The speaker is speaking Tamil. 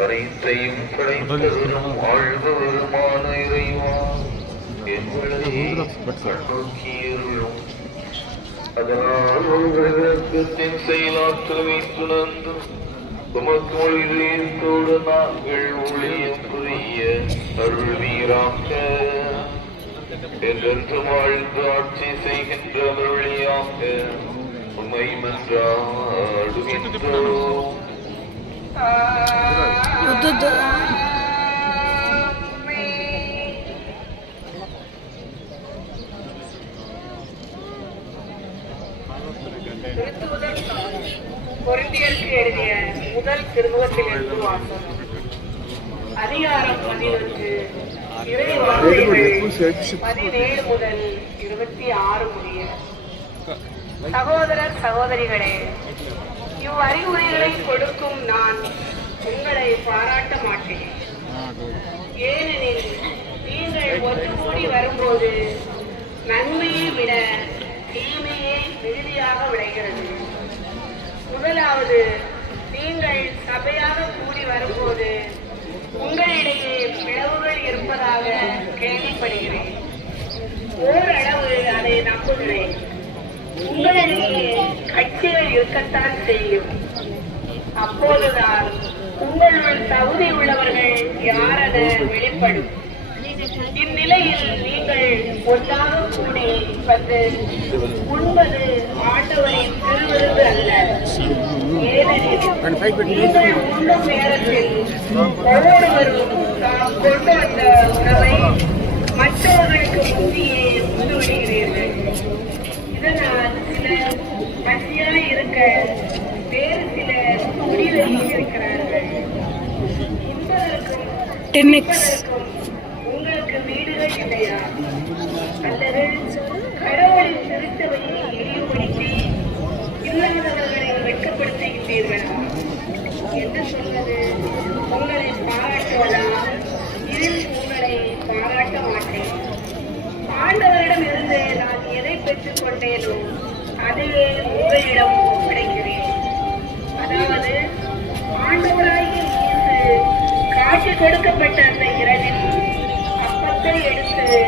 அனைத்தையும் படைத்தவரும் வாழ்பவருமான இறைவா, எங்களை கண்ணோக்கியருளும். அதனால் உங்கள் இரக்கத்தின் செயலாற்றல் வைத்துணர்ந்து உமக்கு மொழிகளோடு நாங்கள் ஊழியம் புரிய அருள்வீராக. என்றென்று வாழ்ந்து ஆட்சி செய்கின்ற வழியாக உம்மை மன்றாடுகின்றோம். கொரிந்தியருக்கு எழுதிய முதல் திருமுகத்திலிருந்து வாசகம். அதிகாரம் 11, இறை வார்த்தைகள் 17 முதல் 26 முடிய. சகோதரர் சகோதரிகளே, இவ்வறிவுரைகளை கொடுக்கும் நான் உங்களை பாராட்ட மாட்டேன். ஏனெனில் நீங்கள் ஒன்று கூடி வரும்போது நன்மையை விட தீமையே மிகுதியாக விளைகிறது. முதலாவது, நீங்கள் சபையாக கூடி வரும்போது உங்களிடையே பிளவுகள் இருப்பதாக கேள்விப்படுகிறேன். ஓரளவு அதை நம்புகிறேன். உங்களிடையே கட்சிகள் இருக்கத்தான் செய்யும். அப்போதுதான் உங்களுள் தகுதி உள்ளவர்கள் யாரென வெளிப்படும். இந்நிலையில் நீங்கள் ஒன்றாக கூடி வந்து உண்பது ஆண்டவரின் திருவிருந்து அல்ல. ஏனெனில் நீங்கள் உண்ணும் நேரத்தில் ஒவ்வொருவரும் தாம் கொண்டு வந்த உணவை மற்றவர்களுக்கு முந்தியே உண்டுவிடுகிறீர்கள். இதனால் சிலர் பசியாய் இருக்க வேறு சிலர் முடிவெளியில் இருக்கிறார்கள். உண்பதற்கும் உங்களுக்கு வீடுகள் இல்லையா? அல்லது கடவுளின் திருச்சபையை இழிவுபடுத்தி இல்லாதவர்களை வெட்கப்படுத்துகின்றீர்களா என்று சொல்வது உங்களை பாராட்டுவதா? இதில் உங்களை பாராட்ட மாட்டேன். ஆண்டவரிடம் இருந்து நான் எதை பெற்றுக் கொண்டேனோ அதையே உங்களிடம் ஒப்படைக்கிறேன். அதாவது ஆண்டவராகிய இயேசு காட்சி கொடுக்கப்பட்ட அந்த இரவில் அப்பத்தை எடுத்து